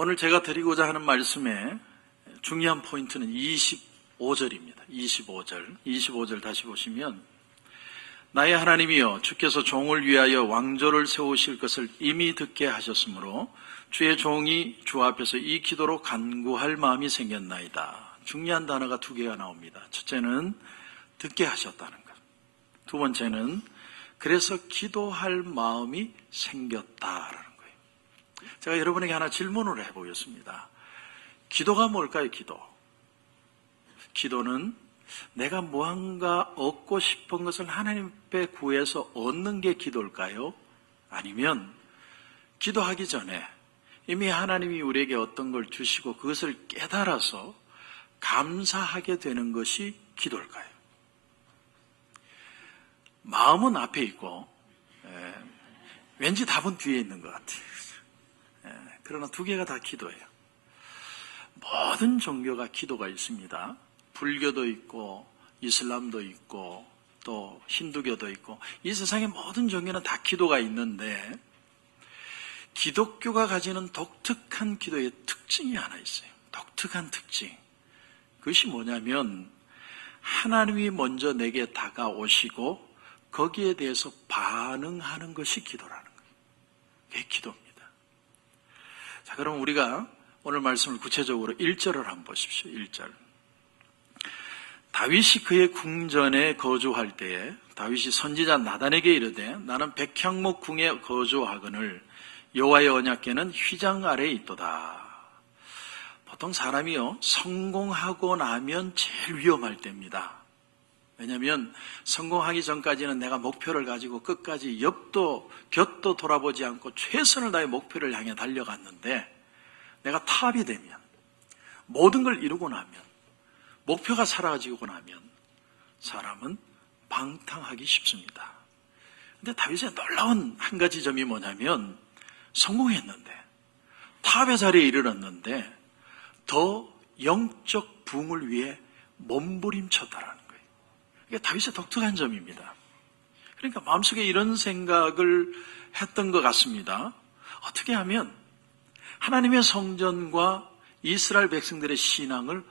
오늘 제가 드리고자 하는 말씀의 중요한 포인트는 25절입니다. 25절 다시 보시면, 나의 하나님이여, 주께서 종을 위하여 왕조를 세우실 것을 이미 듣게 하셨으므로 주의 종이 주 앞에서 이 기도로 간구할 마음이 생겼나이다. 중요한 단어가 두 개가 나옵니다. 첫째는 듣게 하셨다는 것, 두 번째는 그래서 기도할 마음이 생겼다라는 거예요. 제가 여러분에게 하나 질문을 해보겠습니다. 기도가 뭘까요? 기도는 내가 무언가 얻고 싶은 것을 하나님 앞에 구해서 얻는 게 기도일까요? 아니면 기도하기 전에 이미 하나님이 우리에게 어떤 걸 주시고 그것을 깨달아서 감사하게 되는 것이 기도일까요? 마음은 앞에 있고 왠지 답은 뒤에 있는 것 같아요. 그러나 두 개가 다 기도예요. 모든 종교가 기도가 있습니다. 불교도 있고 이슬람도 있고 또 힌두교도 있고, 이 세상의 모든 종교는 다 기도가 있는데, 기독교가 가지는 독특한 기도의 특징이 하나 있어요. 독특한 특징. 그것이 뭐냐면 하나님이 먼저 내게 다가오시고 거기에 대해서 반응하는 것이 기도라는 거예요. 그게 기도입니다. 자, 그럼 우리가 오늘 말씀을 구체적으로 1절을 한번 보십시오. 1절. 다윗이 그의 궁전에 거주할 때에 다윗이 선지자 나단에게 이르되, 나는 백향목 궁에 거주하거늘 여호와의 언약궤는 휘장 아래에 있도다. 보통 사람이요, 성공하고 나면 제일 위험할 때입니다. 왜냐하면 성공하기 전까지는 내가 목표를 가지고 끝까지 옆도 곁도 돌아보지 않고 최선을 다해 목표를 향해 달려갔는데, 내가 탑이 되면, 모든 걸 이루고 나면, 목표가 사라지고 나면 사람은 방탕하기 쉽습니다. 근데 다윗의 놀라운 한 가지 점이 뭐냐면, 성공했는데, 탑의 자리에 이르렀는데 더 영적 부흥을 위해 몸부림쳤다라는 거예요. 이게 다윗의 독특한 점입니다. 그러니까 마음속에 이런 생각을 했던 것 같습니다. 어떻게 하면 하나님의 성전과 이스라엘 백성들의 신앙을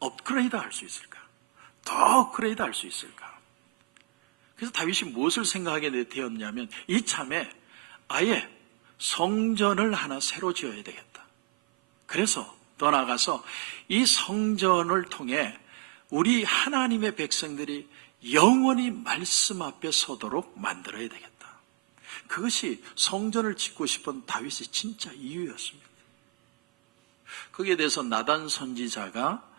업그레이드 할 수 있을까? 더 업그레이드 할 수 있을까? 그래서 다윗이 무엇을 생각하게 되었냐면, 이참에 아예 성전을 하나 새로 지어야 되겠다. 그래서 더 나아가서 이 성전을 통해 우리 하나님의 백성들이 영원히 말씀 앞에 서도록 만들어야 되겠다. 그것이 성전을 짓고 싶은 다윗의 진짜 이유였습니다. 거기에 대해서 나단 선지자가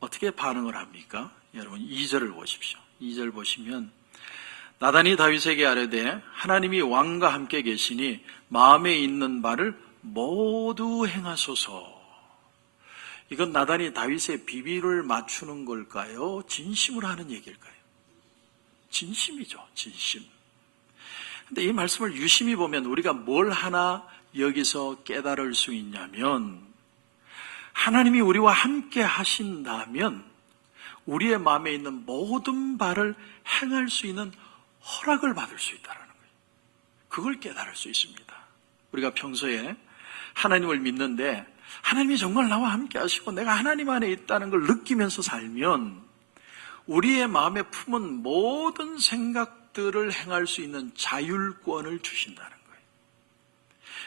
어떻게 반응을 합니까? 여러분 2절을 보십시오. 2절 보시면, 나단이 다윗에게 아뢰되, 하나님이 왕과 함께 계시니 마음에 있는 바를 모두 행하소서. 이건 나단이 다윗의 비비를 맞추는 걸까요? 진심으로 하는 얘기일까요? 진심이죠, 진심. 근데 이 말씀을 유심히 보면 우리가 뭘 하나 여기서 깨달을 수 있냐면, 하나님이 우리와 함께 하신다면 우리의 마음에 있는 모든 바를 행할 수 있는 허락을 받을 수 있다는 거예요. 그걸 깨달을 수 있습니다. 우리가 평소에 하나님을 믿는데 하나님이 정말 나와 함께 하시고 내가 하나님 안에 있다는 걸 느끼면서 살면 우리의 마음에 품은 모든 생각들을 행할 수 있는 자율권을 주신다는 거예요.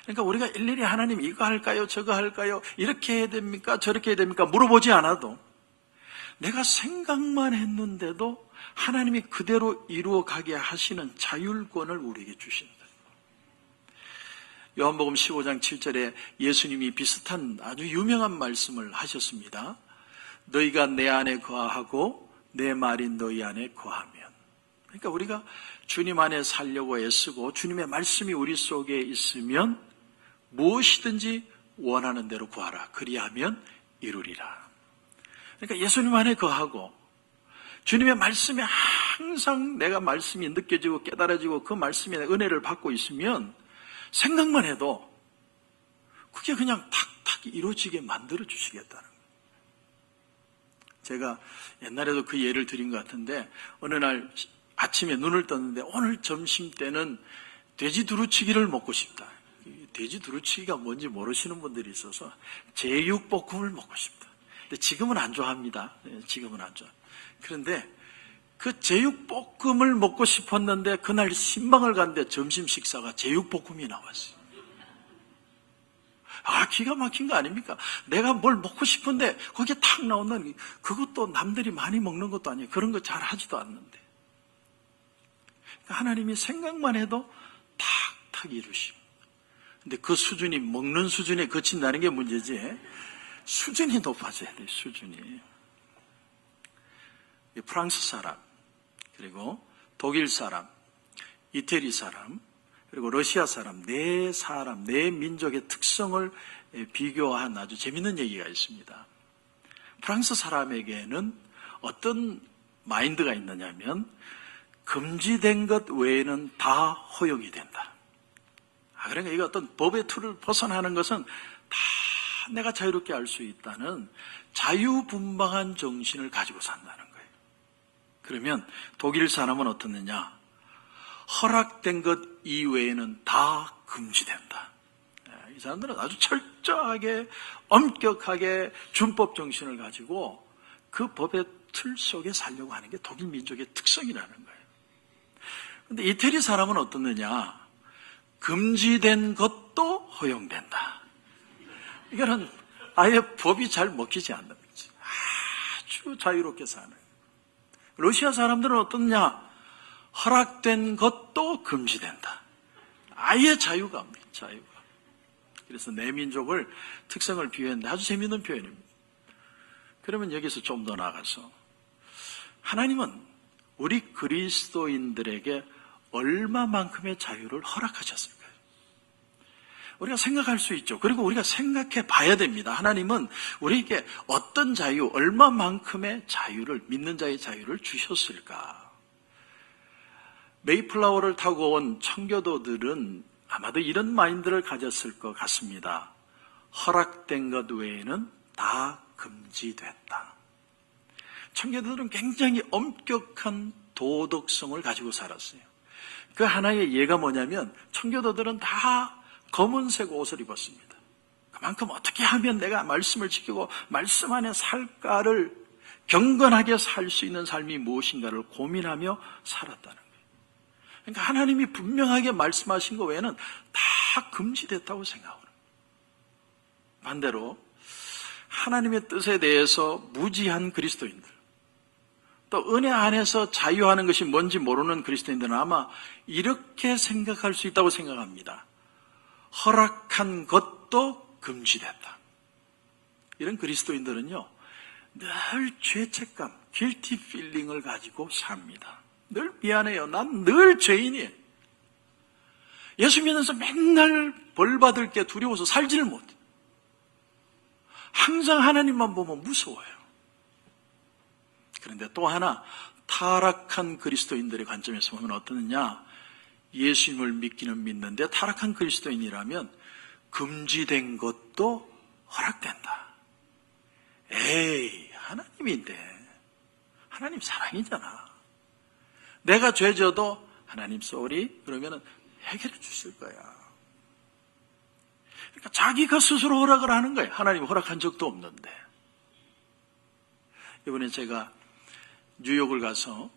그러니까 우리가 일일이 하나님 이거 할까요? 저거 할까요? 이렇게 해야 됩니까? 저렇게 해야 됩니까? 물어보지 않아도 내가 생각만 했는데도 하나님이 그대로 이루어가게 하시는 자율권을 우리에게 주신다. 요한복음 15장 7절에 예수님이 비슷한 아주 유명한 말씀을 하셨습니다. 너희가 내 안에 거하고 내 말이 너희 안에 거하면. 그러니까 우리가 주님 안에 살려고 애쓰고 주님의 말씀이 우리 속에 있으면 무엇이든지 원하는 대로 구하라. 그리하면 이루리라. 그러니까 예수님 안에 거하고 주님의 말씀에 항상 내가 말씀이 느껴지고 깨달아지고 그 말씀에 은혜를 받고 있으면 생각만 해도 그게 그냥 탁탁 이루어지게 만들어 주시겠다는 거예요. 제가 옛날에도 그 예를 드린 것 같은데, 어느 날 아침에 눈을 떴는데 오늘 점심 때는 돼지 두루치기를 먹고 싶다. 돼지 두루치기가 뭔지 모르시는 분들이 있어서 제육볶음을 먹고 싶다. 근데 지금은 안 좋아합니다. 지금은 안 좋아. 그런데 그 제육볶음을 먹고 싶었는데 그날 신방을 갔는데 점심 식사가 제육볶음이 나왔어요. 기가 막힌 거 아닙니까? 내가 뭘 먹고 싶은데 거기에 탁 나오는, 그것도 남들이 많이 먹는 것도 아니에요. 그런 거 잘 하지도 않는데. 그러니까 하나님이 생각만 해도 탁탁 이루심. 근데 그 수준이 먹는 수준에 그친다는 게 문제지, 수준이 높아져야 돼요. 수준이. 프랑스 사람, 그리고 독일 사람, 이태리 사람, 그리고 러시아 사람, 네 민족의 특성을 비교한 아주 재밌는 얘기가 있습니다. 프랑스 사람에게는 어떤 마인드가 있느냐면, 금지된 것 외에는 다 허용이 된다. 그러니까 이거 어떤 법의 틀을 벗어나는 것은 다 내가 자유롭게 할 수 있다는 자유분방한 정신을 가지고 산다는 거예요. 그러면 독일 사람은 어떻느냐? 허락된 것 이외에는 다 금지된다. 이 사람들은 아주 철저하게, 엄격하게 준법 정신을 가지고 그 법의 틀 속에 살려고 하는 게 독일 민족의 특성이라는 거예요. 그런데 이태리 사람은 어떻느냐? 금지된 것도 허용된다. 이거는 아예 법이 잘 먹히지 않는 거지. 아주 자유롭게 사는 거예요. 러시아 사람들은 어떻냐? 허락된 것도 금지된다. 아예 자유가 없습니다. 자유가. 그래서 내 민족을, 특성을 비유했는데 아주 재미있는 표현입니다. 그러면 여기서 좀 더 나아가서, 하나님은 우리 그리스도인들에게 얼마만큼의 자유를 허락하셨을까요? 우리가 생각할 수 있죠. 그리고 우리가 생각해 봐야 됩니다. 하나님은 우리에게 어떤 자유, 얼마만큼의 자유를, 믿는 자의 자유를 주셨을까? 메이플라워를 타고 온 청교도들은 아마도 이런 마인드를 가졌을 것 같습니다. 허락된 것 외에는 다 금지됐다. 청교도들은 굉장히 엄격한 도덕성을 가지고 살았어요. 그 하나의 예가 뭐냐면, 청교도들은 다 검은색 옷을 입었습니다. 그만큼 어떻게 하면 내가 말씀을 지키고 말씀 안에 살까를, 경건하게 살 수 있는 삶이 무엇인가를 고민하며 살았다는 거예요. 그러니까 하나님이 분명하게 말씀하신 것 외에는 다 금지됐다고 생각하는 거예요. 반대로 하나님의 뜻에 대해서 무지한 그리스도인들, 또 은혜 안에서 자유하는 것이 뭔지 모르는 그리스도인들은 아마 이렇게 생각할 수 있다고 생각합니다. 허락한 것도 금지됐다. 이런 그리스도인들은요, 늘 죄책감, guilty feeling을 가지고 삽니다. 늘 미안해요. 난 늘 죄인이에요. 예수 믿으면서 맨날 벌 받을 게 두려워서 살지를 못해요. 항상 하나님만 보면 무서워요. 그런데 또 하나, 타락한 그리스도인들의 관점에서 보면 어떠느냐? 예수님을 믿기는 믿는데 타락한 그리스도인이라면 금지된 것도 허락된다. 에이, 하나님인데, 하나님 사랑이잖아. 내가 죄져도 하나님 쏘리 그러면 해결해 주실 거야. 그러니까 자기가 스스로 허락을 하는 거예요. 하나님 허락한 적도 없는데. 이번에 제가 뉴욕을 가서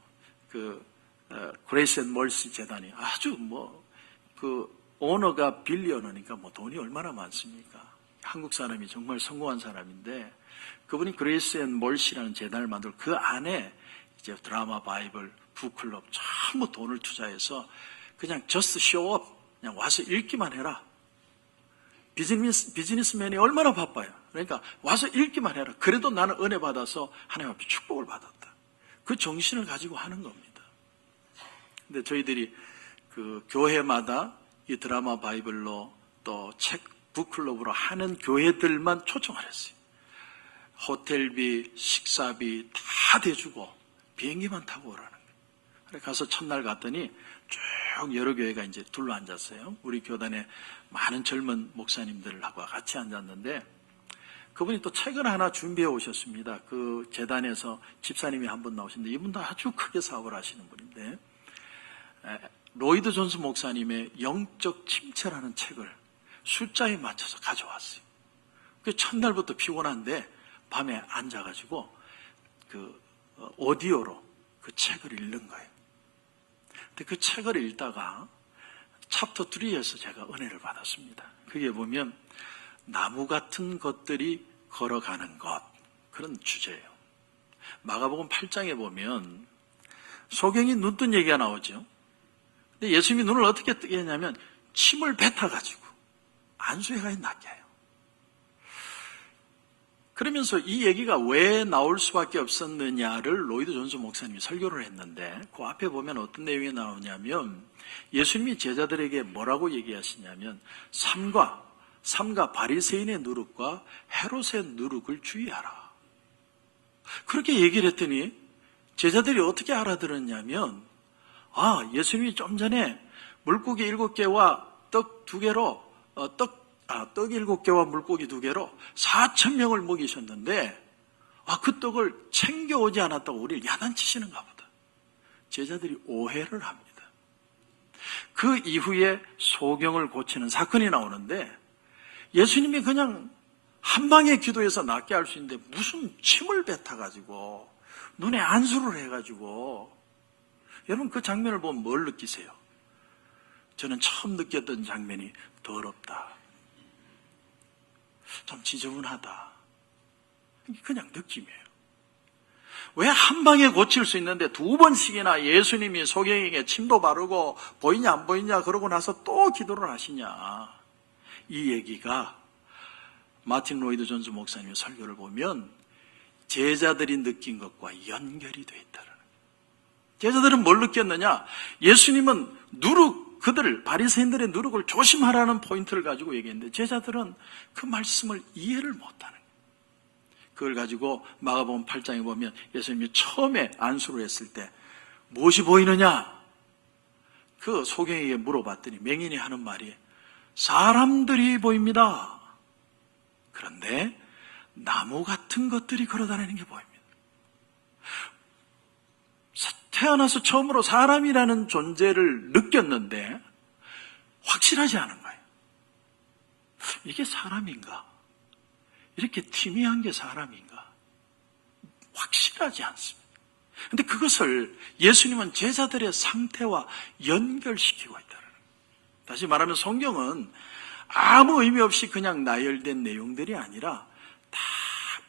그레이스 앤 멀시 재단이 아주 오너가 빌리언어니까 돈이 얼마나 많습니까? 한국 사람이 정말 성공한 사람인데, 그분이 그레이스 앤 멀시라는 재단을 만들고 그 안에 이제 드라마, 바이블, 북클럽 전부 돈을 투자해서 그냥 just show up, 그냥 와서 읽기만 해라. 비즈니스맨이 얼마나 바빠요. 그러니까 와서 읽기만 해라. 그래도 나는 은혜 받아서 하나님 앞에 축복을 받았다. 그 정신을 가지고 하는 겁니다. 근데 저희들이 그 교회마다 이 드라마 바이블로 또 책 북클럽으로 하는 교회들만 초청을 했어요. 호텔비, 식사비 다 대주고 비행기만 타고 오라는 거예요. 그래 가서 첫날 갔더니 쭉 여러 교회가 이제 둘러 앉았어요. 우리 교단에 많은 젊은 목사님들하고 같이 앉았는데, 그분이 또 책을 하나 준비해 오셨습니다. 그 재단에서 집사님이 한 분 나오셨는데, 이분도 아주 크게 사업을 하시는 분인데, 로이드 존스 목사님의 영적 침체라는 책을 숫자에 맞춰서 가져왔어요. 그 첫날부터 피곤한데 밤에 앉아가지고 그 오디오로 그 책을 읽는 거예요. 근데 그 책을 읽다가 챕터 3에서 제가 은혜를 받았습니다. 그게 보면 나무 같은 것들이 걸어가는 것, 그런 주제예요. 마가복음 8장에 보면 소경이 눈 뜬 얘기가 나오죠. 근데 예수님이 눈을 어떻게 뜨게 했냐면 침을 뱉어가지고 안수에 가 낫게 해요. 그러면서 이 얘기가 왜 나올 수밖에 없었느냐를 로이드 존스 목사님이 설교를 했는데 그 앞에 보면 어떤 내용이 나오냐면 예수님이 제자들에게 뭐라고 얘기하시냐면 삼가 바리새인의 누룩과 헤롯의 누룩을 주의하라. 그렇게 얘기를 했더니 제자들이 어떻게 알아들었냐면 예수님이 좀 전에 물고기 7개와 떡 2개로 떡 7개와 물고기 2개로 4,000명을 먹이셨는데 그 떡을 챙겨오지 않았다고 우리를 야단치시는가 보다. 제자들이 오해를 합니다. 그 이후에 소경을 고치는 사건이 나오는데 예수님이 그냥 한 방에 기도해서 낫게 할 수 있는데 무슨 침을 뱉어가지고 눈에 안수를 해가지고 여러분 그 장면을 보면 뭘 느끼세요? 저는 처음 느꼈던 장면이 더럽다. 좀 지저분하다. 그냥 느낌이에요. 왜 한 방에 고칠 수 있는데 2번씩이나 예수님이 소경에게 침도 바르고 보이냐 안 보이냐 그러고 나서 또 기도를 하시냐. 이 얘기가 마틴 로이드 존스 목사님의 설교를 보면 제자들이 느낀 것과 연결이 되어 있다는 거예요. 제자들은 뭘 느꼈느냐? 예수님은 그들 바리새인들의 누룩을 조심하라는 포인트를 가지고 얘기했는데 제자들은 그 말씀을 이해를 못하는 거예요. 그걸 가지고 마가복음 8장에 보면 예수님이 처음에 안수를 했을 때 무엇이 보이느냐? 그 소경에게 물어봤더니 맹인이 하는 말이 사람들이 보입니다. 그런데 나무 같은 것들이 걸어다니는 게 보입니다. 태어나서 처음으로 사람이라는 존재를 느꼈는데 확실하지 않은 거예요. 이게 사람인가? 이렇게 티미한 게 사람인가? 확실하지 않습니다. 그런데 그것을 예수님은 제자들의 상태와 연결시키고 있다는 거예요. 다시 말하면 성경은 아무 의미 없이 그냥 나열된 내용들이 아니라 다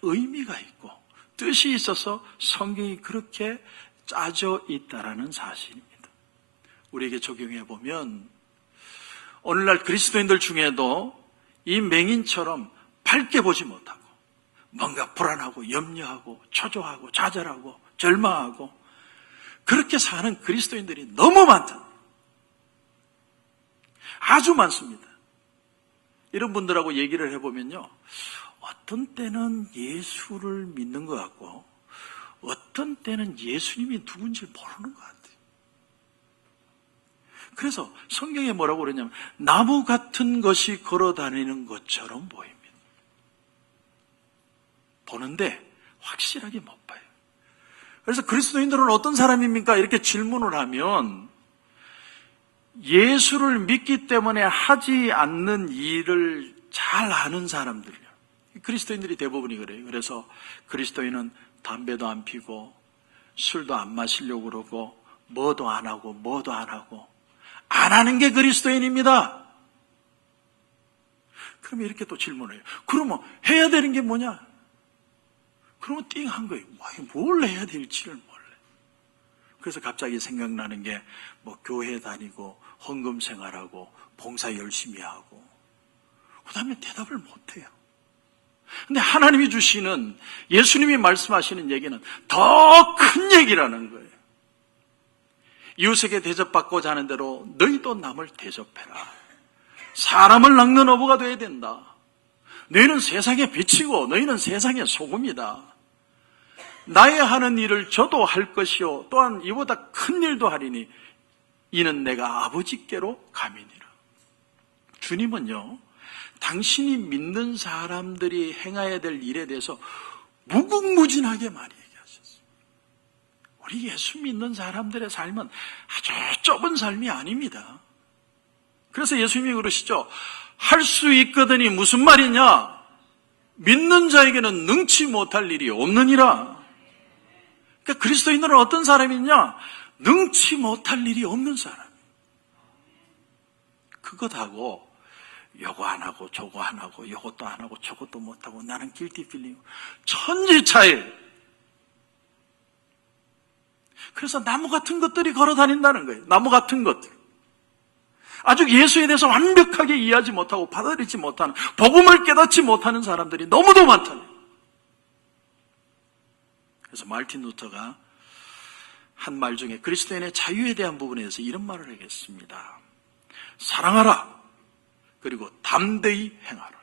의미가 있고 뜻이 있어서 성경이 그렇게 짜져 있다라는 사실입니다. 우리에게 적용해 보면 오늘날 그리스도인들 중에도 이 맹인처럼 밝게 보지 못하고 뭔가 불안하고 염려하고 초조하고 좌절하고 절망하고 그렇게 사는 그리스도인들이 너무 많다. 아주 많습니다. 이런 분들하고 얘기를 해보면요, 어떤 때는 예수를 믿는 것 같고 어떤 때는 예수님이 누군지 모르는 것 같아요. 그래서 성경에 뭐라고 그러냐면 나무 같은 것이 걸어다니는 것처럼 보입니다. 보는데 확실하게 못 봐요. 그래서 그리스도인들은 어떤 사람입니까? 이렇게 질문을 하면 예수를 믿기 때문에 하지 않는 일을 잘 아는 사람들이요. 그리스도인들이 대부분이 그래요. 그래서 그리스도인은 담배도 안 피고 술도 안 마시려고 그러고 뭐도 안 하고 뭐도 안 하고 안 하는 게 그리스도인입니다. 그러면 이렇게 또 질문해요. 그러면 해야 되는 게 뭐냐? 그러면 띵한 거예요. 뭘 해야 될지를 몰라요. 그래서 갑자기 생각나는 게 뭐 교회 다니고 헌금 생활하고 봉사 열심히 하고 그 다음에 대답을 못해요. 근데 하나님이 주시는 예수님이 말씀하시는 얘기는 더 큰 얘기라는 거예요. 이웃에게 대접받고자 하는 대로 너희도 남을 대접해라. 사람을 낚는 어부가 되어야 된다. 너희는 세상의 빛이고 너희는 세상의 소금이다. 나의 하는 일을 저도 할 것이요 또한 이보다 큰 일도 하리니 이는 내가 아버지께로 감이니라. 주님은요, 당신이 믿는 사람들이 행해야 될 일에 대해서 무궁무진하게 많이 얘기하셨어요. 우리 예수 믿는 사람들의 삶은 아주 좁은 삶이 아닙니다. 그래서 예수님이 그러시죠. 할 수 있거든이 무슨 말이냐? 믿는 자에게는 능치 못할 일이 없느니라. 그러니까 그리스도인들은 어떤 사람이냐? 능치 못할 일이 없는 사람. 그것하고 요거 안 하고 저거 안 하고 요것도 안 하고 저것도 못하고 나는 길티 필링 천지 차이. 그래서 나무 같은 것들이 걸어 다닌다는 거예요. 나무 같은 것들. 아직 예수에 대해서 완벽하게 이해하지 못하고 받아들이지 못하는, 복음을 깨닫지 못하는 사람들이 너무도 많다는 거예요. 그래서 마르틴 루터가 한 말 중에 그리스도인의 자유에 대한 부분에 대해서 이런 말을 하겠습니다. 사랑하라. 그리고 담대히 행하라.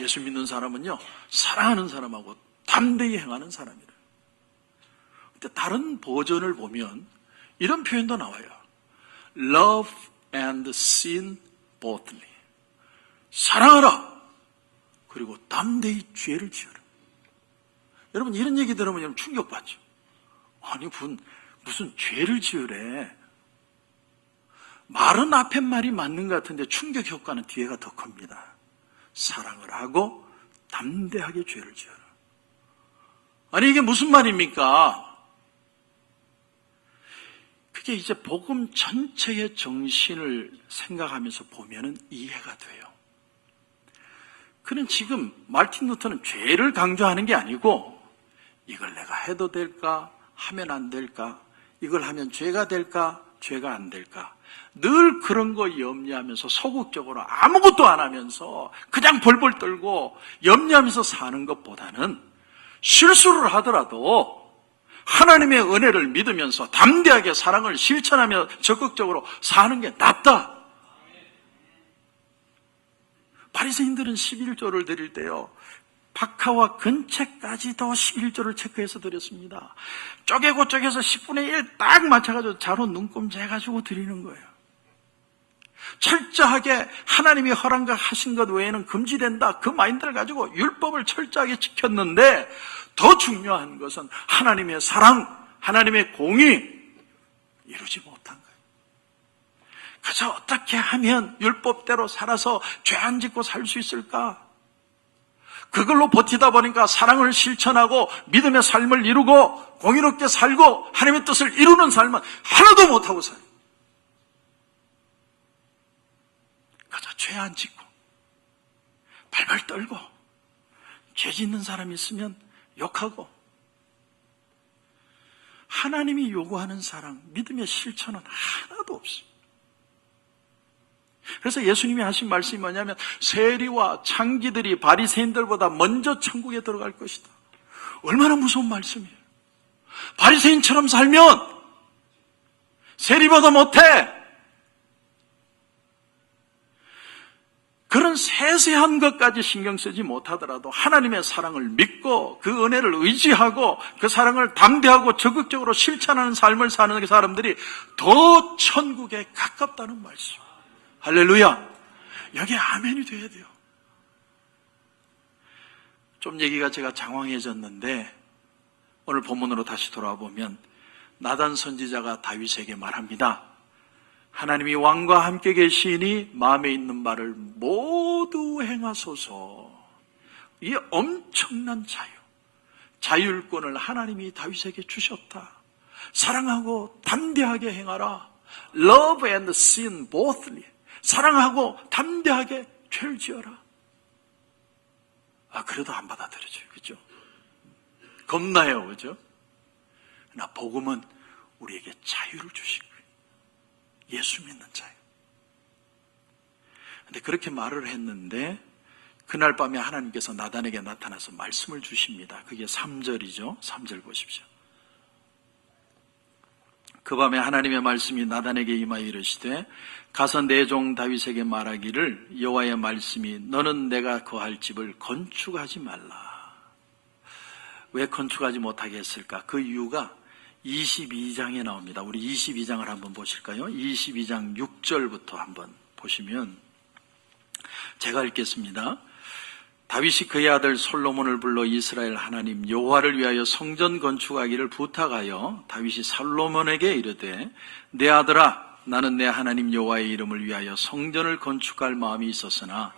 예수 믿는 사람은요, 사랑하는 사람하고 담대히 행하는 사람이래요. 근데 다른 버전을 보면 이런 표현도 나와요. Love and sin bothly. 사랑하라. 그리고 담대히 죄를 지어라. 여러분 이런 얘기 들으면 여러분 충격받죠. 아니 무슨 죄를 지으래. 말은 앞에 말이 맞는 것 같은데 충격 효과는 뒤에가 더 큽니다. 사랑을 하고 담대하게 죄를 지어라. 아니 이게 무슨 말입니까? 그게 이제 복음 전체의 정신을 생각하면서 보면은 이해가 돼요. 그는 지금 마르틴 루터는 죄를 강조하는 게 아니고 이걸 내가 해도 될까? 하면 안 될까? 이걸 하면 죄가 될까? 죄가 안 될까? 늘 그런 거 염려하면서 소극적으로 아무것도 안 하면서 그냥 벌벌 떨고 염려하면서 사는 것보다는 실수를 하더라도 하나님의 은혜를 믿으면서 담대하게 사랑을 실천하며 적극적으로 사는 게 낫다. 바리새인들은 11조를 드릴 때요, 박하와 근채까지도 11조를 체크해서 드렸습니다. 쪼개고 쪼개서 10분의 1 딱 맞춰가지고 자로 눈금자 해가지고 드리는 거예요. 철저하게 하나님이 허락하신 것 외에는 금지된다. 그 마인드를 가지고 율법을 철저하게 지켰는데 더 중요한 것은 하나님의 사랑, 하나님의 공의 이루지 못한 거예요. 그래서 어떻게 하면 율법대로 살아서 죄 안 짓고 살 수 있을까? 그걸로 버티다 보니까 사랑을 실천하고 믿음의 삶을 이루고 공의롭게 살고 하나님의 뜻을 이루는 삶은 하나도 못하고 살아요. 그저 죄 안 짓고 발발 떨고 죄 짓는 사람이 있으면 욕하고 하나님이 요구하는 사랑, 믿음의 실천은 하나도 없어요. 그래서 예수님이 하신 말씀이 뭐냐면 세리와 창기들이 바리새인들보다 먼저 천국에 들어갈 것이다. 얼마나 무서운 말씀이에요. 바리새인처럼 살면 세리보다 못해. 그런 세세한 것까지 신경 쓰지 못하더라도 하나님의 사랑을 믿고 그 은혜를 의지하고 그 사랑을 담대하고 적극적으로 실천하는 삶을 사는 사람들이 더 천국에 가깝다는 말씀. 할렐루야. 여기에 아멘이 돼야 돼요. 좀 얘기가 제가 장황해졌는데 오늘 본문으로 다시 돌아와 보면 나단 선지자가 다윗에게 말합니다. 하나님이 왕과 함께 계시니 마음에 있는 바를 모두 행하소서. 이 엄청난 자율권을 하나님이 다윗에게 주셨다. 사랑하고 담대하게 행하라. Love and sin bothly. 사랑하고 담대하게 죄를 지어라. 그래도 안 받아들여져요. 그죠? 겁나요. 그죠? 나 복음은 우리에게 자유를 주신 거예요. 예수 믿는 자유. 근데 그렇게 말을 했는데 그날 밤에 하나님께서 나단에게 나타나서 말씀을 주십니다. 그게 3절이죠. 3절 보십시오. 그 밤에 하나님의 말씀이 나단에게 임하여 이르시되 가서 내 종 다윗에게 말하기를 여호와의 말씀이 너는 내가 거할 집을 건축하지 말라. 왜 건축하지 못하게 했을까? 그 이유가 22장에 나옵니다. 우리 22장을 한번 보실까요? 22장 6절부터 한번 보시면 제가 읽겠습니다. 다윗이 그의 아들 솔로몬을 불러 이스라엘 하나님 여호와를 위하여 성전 건축하기를 부탁하여 다윗이 솔로몬에게 이르되 내 아들아 나는 내 하나님 여호와의 이름을 위하여 성전을 건축할 마음이 있었으나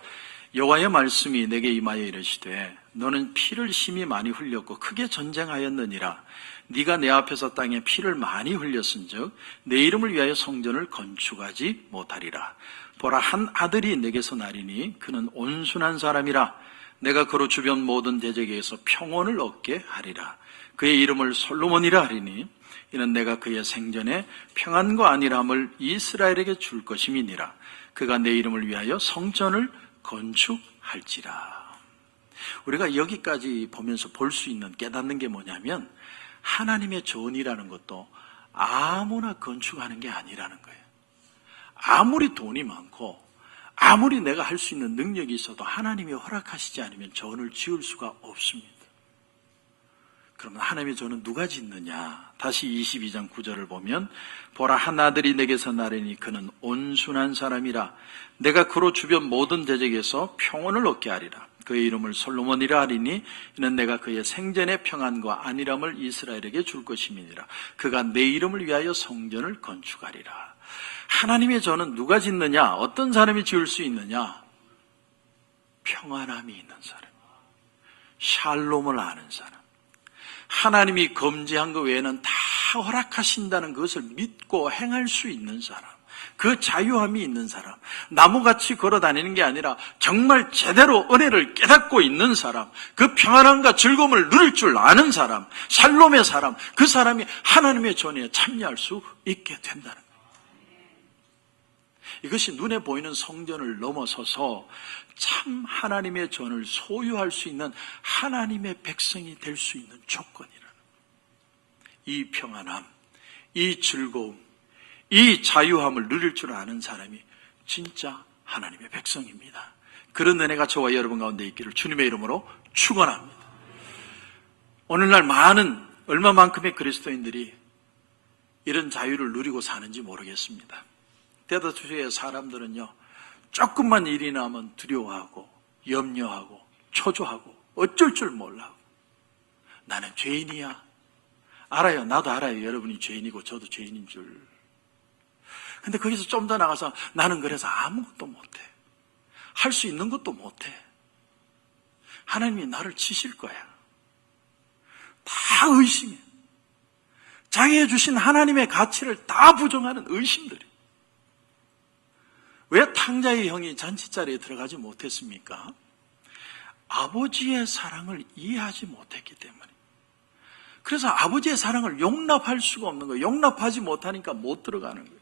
여호와의 말씀이 내게 임하여 이르시되 너는 피를 심히 많이 흘렸고 크게 전쟁하였느니라. 네가 내 앞에서 땅에 피를 많이 흘렸은즉 내 이름을 위하여 성전을 건축하지 못하리라. 보라, 한 아들이 내게서 나리니 그는 온순한 사람이라. 내가 그로 주변 모든 대적에게서 평온을 얻게 하리라. 그의 이름을 솔로몬이라 하리니 이는 내가 그의 생전에 평안과 안일함을 이스라엘에게 줄 것임이니라. 그가 내 이름을 위하여 성전을 건축할지라. 우리가 여기까지 보면서 볼 수 있는, 깨닫는 게 뭐냐면 하나님의 전이라는 것도 아무나 건축하는 게 아니라는 거예요. 아무리 돈이 많고 아무리 내가 할 수 있는 능력이 있어도 하나님이 허락하시지 않으면 전을 지을 수가 없습니다. 그러면 하나님의 전은 누가 짓느냐? 다시 22장 9절을 보면 보라, 한 아들이 내게서 나르니 그는 온순한 사람이라. 내가 그로 주변 모든 대적에서 평온을 얻게 하리라. 그의 이름을 솔로몬이라 하리니 이는 내가 그의 생전의 평안과 안일함을 이스라엘에게 줄 것임이니라. 그가 내 이름을 위하여 성전을 건축하리라. 하나님의 전은 누가 짓느냐? 어떤 사람이 지을 수 있느냐? 평안함이 있는 사람, 샬롬을 아는 사람, 하나님이 금지한 것 외에는 다 허락하신다는 것을 믿고 행할 수 있는 사람, 그 자유함이 있는 사람, 나무같이 걸어다니는 게 아니라 정말 제대로 은혜를 깨닫고 있는 사람, 그 평안함과 즐거움을 누릴 줄 아는 사람, 샬롬의 사람, 그 사람이 하나님의 전에 참여할 수 있게 된다는 거예요. 이것이 눈에 보이는 성전을 넘어서서 참 하나님의 전을 소유할 수 있는 하나님의 백성이 될 수 있는 조건이라는 거예요. 이 평안함, 이 즐거움, 이 자유함을 누릴 줄 아는 사람이 진짜 하나님의 백성입니다. 그런 은혜가 저와 여러분 가운데 있기를 주님의 이름으로 축원합니다. 오늘날 많은, 얼마만큼의 그리스도인들이 이런 자유를 누리고 사는지 모르겠습니다. 대다수의 사람들은요, 조금만 일이 나면 두려워하고 염려하고 초조하고 어쩔 줄 몰라. 나는 죄인이야. 알아요. 나도 알아요. 여러분이 죄인이고 저도 죄인인 줄. 근데 거기서 좀 더 나가서 나는 그래서 아무것도 못해. 할 수 있는 것도 못해. 하나님이 나를 치실 거야. 다 의심해. 자기가 주신 하나님의 가치를 다 부정하는 의심들이. 왜 탕자의 형이 잔치자리에 들어가지 못했습니까? 아버지의 사랑을 이해하지 못했기 때문에. 그래서 아버지의 사랑을 용납할 수가 없는 거예요. 용납하지 못하니까 못 들어가는 거예요.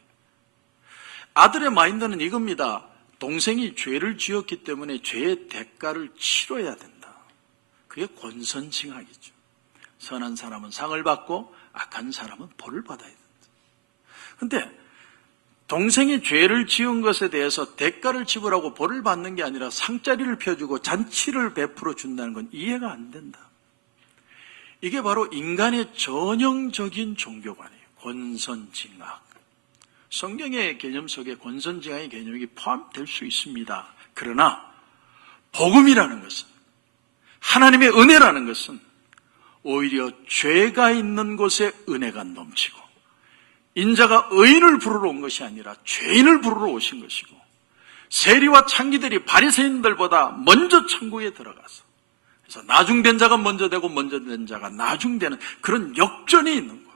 아들의 마인드는 이겁니다. 동생이 죄를 지었기 때문에 죄의 대가를 치러야 된다. 그게 권선징악이죠. 선한 사람은 상을 받고 악한 사람은 벌을 받아야 된다. 그런데 동생이 죄를 지은 것에 대해서 대가를 지불하고 벌을 받는 게 아니라 상자리를 펴주고 잔치를 베풀어 준다는 건 이해가 안 된다. 이게 바로 인간의 전형적인 종교관이에요. 권선징악. 성경의 개념 속에 권선징악의 개념이 포함될 수 있습니다. 그러나 복음이라는 것은, 하나님의 은혜라는 것은 오히려 죄가 있는 곳에 은혜가 넘치고, 인자가 의인을 부르러 온 것이 아니라 죄인을 부르러 오신 것이고, 세리와 창기들이 바리새인들보다 먼저 천국에 들어가서, 그래서 나중된 자가 먼저 되고 먼저 된 자가 나중되는 그런 역전이 있는 것,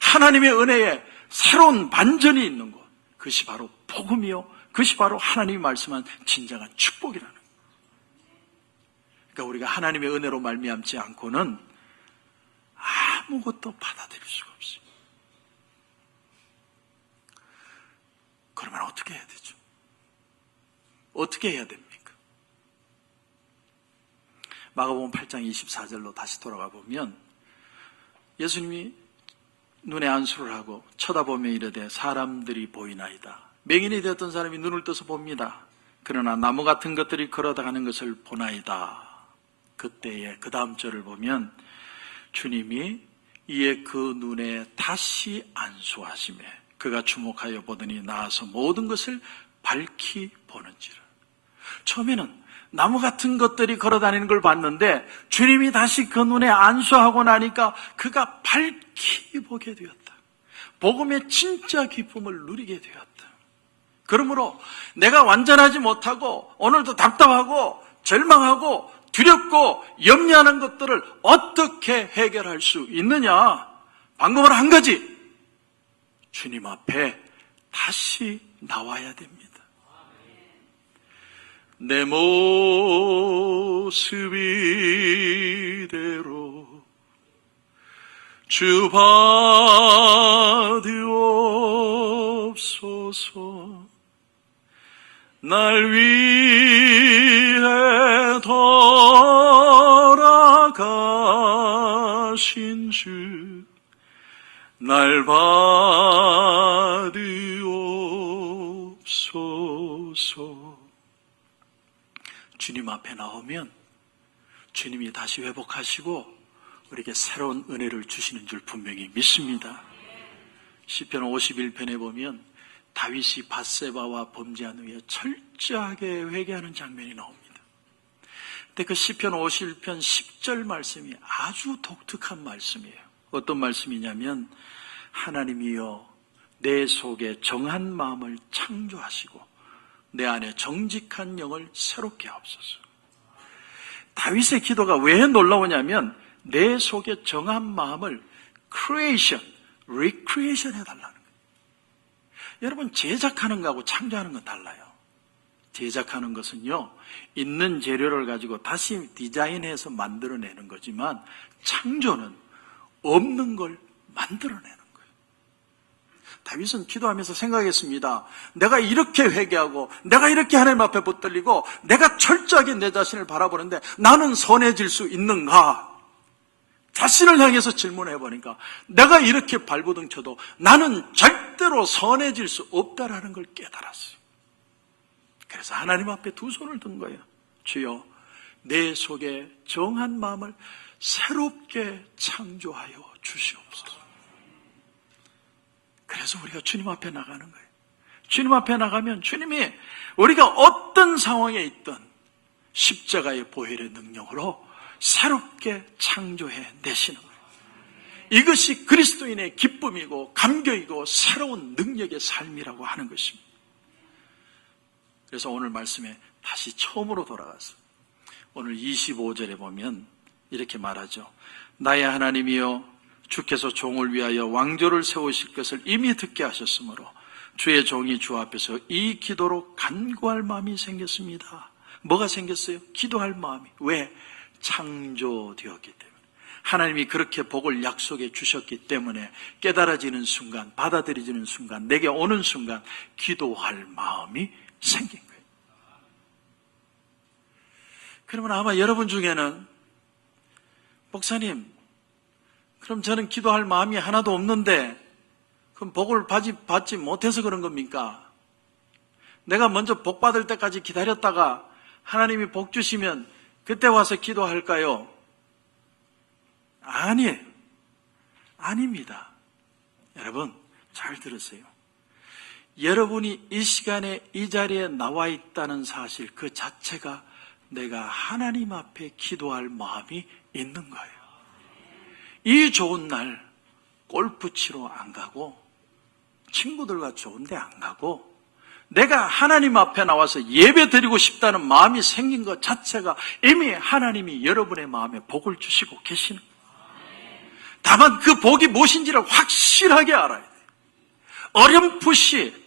하나님의 은혜에 새로운 반전이 있는 것, 그것이 바로 복음이요, 그것이 바로 하나님이 말씀한 진정한 축복이라는 것. 그러니까 우리가 하나님의 은혜로 말미암지 않고는 아무것도 받아들일 수가 없어요. 그러면 어떻게 해야 되죠? 어떻게 해야 됩니까? 마가복음 8장 24절로 다시 돌아가 보면 예수님이 눈에 안수를 하고 쳐다보며 이르되 사람들이 보이나이다. 맹인이 되었던 사람이 눈을 떠서 봅니다. 그러나 나무 같은 것들이 걸어가는 것을 보나이다. 그때에 그 다음 절을 보면 주님이 이에 그 눈에 다시 안수하시매 그가 주목하여 보더니 나아서 모든 것을 밝히 보는지라. 처음에는 나무 같은 것들이 걸어다니는 걸 봤는데 주님이 다시 그 눈에 안수하고 나니까 그가 밝히 보게 되었다. 복음의 진짜 기쁨을 누리게 되었다. 그러므로 내가 완전하지 못하고 오늘도 답답하고 절망하고 두렵고 염려하는 것들을 어떻게 해결할 수 있느냐? 방법은 한 가지. 주님 앞에 다시 나와야 됩니다. 내 모습 이대로 주 받으옵소서. 날 위해 돌아가신 주, 날 받으옵소서. 주님 앞에 나오면 주님이 다시 회복하시고 우리에게 새로운 은혜를 주시는 줄 분명히 믿습니다. 시편 51편에 보면 다윗이 밧세바와 범죄한 후에 철저하게 회개하는 장면이 나옵니다. 근데 그 시편 51편 10절 말씀이 아주 독특한 말씀이에요. 어떤 말씀이냐면 하나님이여 내 속에 정한 마음을 창조하시고 내 안에 정직한 영을 새롭게 하옵소서. 다윗의 기도가 왜 놀라우냐면 내 속에 정한 마음을 creation, recreation 해달라는 거예요. 여러분 제작하는 거하고 창조하는 건 달라요. 제작하는 것은요, 있는 재료를 가지고 다시 디자인해서 만들어내는 거지만 창조는 없는 걸 만들어내는 거예요. 다윗은 기도하면서 생각했습니다. 내가 이렇게 회개하고 내가 이렇게 하나님 앞에 붙들리고 내가 철저하게 내 자신을 바라보는데 나는 선해질 수 있는가? 자신을 향해서 질문해보니까 내가 이렇게 발버둥 쳐도 나는 절대로 선해질 수 없다라는 걸 깨달았어요. 그래서 하나님 앞에 두 손을 든 거예요. 주여 내 속에 정한 마음을 새롭게 창조하여 주시옵소서. 그래서 우리가 주님 앞에 나가는 거예요. 주님 앞에 나가면 주님이 우리가 어떤 상황에 있든 십자가의 보혈의 능력으로 새롭게 창조해 내시는 거예요. 이것이 그리스도인의 기쁨이고 감격이고 새로운 능력의 삶이라고 하는 것입니다. 그래서 오늘 말씀에 다시 처음으로 돌아가서 오늘 25절에 보면 이렇게 말하죠. 나의 하나님이여 주께서 종을 위하여 왕조를 세우실 것을 이미 듣게 하셨으므로 주의 종이 주 앞에서 이 기도로 간구할 마음이 생겼습니다. 뭐가 생겼어요? 기도할 마음이. 왜? 창조되었기 때문에. 하나님이 그렇게 복을 약속해 주셨기 때문에 깨달아지는 순간, 받아들여지는 순간, 내게 오는 순간 기도할 마음이 생긴 거예요. 그러면 아마 여러분 중에는 목사님, 그럼 저는 기도할 마음이 하나도 없는데 그럼 복을 받지 못해서 그런 겁니까? 내가 먼저 복 받을 때까지 기다렸다가 하나님이 복 주시면 그때 와서 기도할까요? 아니에요. 아닙니다. 여러분 잘 들으세요. 여러분이 이 시간에 이 자리에 나와 있다는 사실 그 자체가 내가 하나님 앞에 기도할 마음이 있는 거예요. 이 좋은 날 골프 치러 안 가고 친구들과 좋은 데 안 가고 내가 하나님 앞에 나와서 예배 드리고 싶다는 마음이 생긴 것 자체가 이미 하나님이 여러분의 마음에 복을 주시고 계시는 거예요. 다만 그 복이 무엇인지를 확실하게 알아야 돼요. 어렴풋이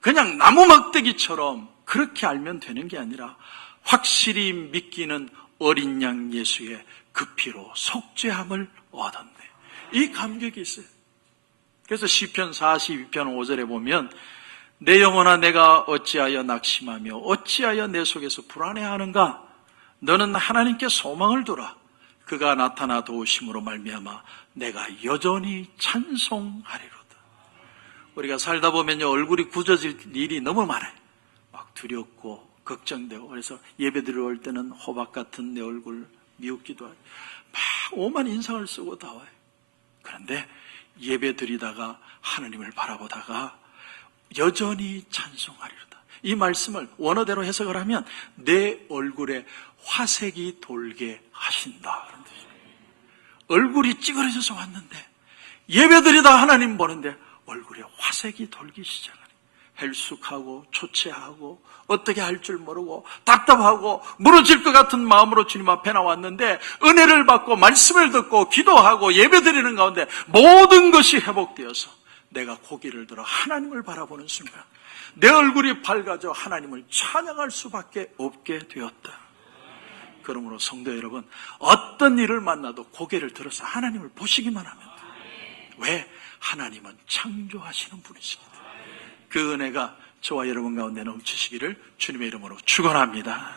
그냥 나무 막대기처럼 그렇게 알면 되는 게 아니라 확실히 믿기는 어린 양 예수의 그 피로 속죄함을 얻었네. 이 감격이 있어요. 그래서 시편 42편 5절에 보면 내 영혼아 내가 어찌하여 낙심하며 어찌하여 내 속에서 불안해하는가? 너는 하나님께 소망을 두라. 그가 나타나 도우심으로 말미암아 내가 여전히 찬송하리로다. 우리가 살다 보면요 얼굴이 굳어질 일이 너무 많아요. 막 두렵고 걱정되고 그래서 예배 들어올 때는 호박 같은 내 얼굴 미웃기도 하고 막 오만 인상을 쓰고 다 와요. 그런데 예배 드리다가 하나님을 바라보다가 여전히 찬송하리로다. 이 말씀을 원어대로 해석을 하면 내 얼굴에 화색이 돌게 하신다. 그런 뜻이에요. 얼굴이 찌그러져서 왔는데 예배 드리다 하나님 보는데 얼굴에 화색이 돌기 시작하니 헬쑥하고 초췌하고 어떻게 할 줄 모르고 답답하고 무너질 것 같은 마음으로 주님 앞에 나왔는데 은혜를 받고 말씀을 듣고 기도하고 예배드리는 가운데 모든 것이 회복되어서 내가 고개를 들어 하나님을 바라보는 순간 내 얼굴이 밝아져 하나님을 찬양할 수밖에 없게 되었다. 그러므로 성도 여러분, 어떤 일을 만나도 고개를 들어서 하나님을 보시기만 하면 돼. 왜? 하나님은 창조하시는 분이십니다. 그 은혜가 저와 여러분 가운데 넘치시기를 주님의 이름으로 축원합니다.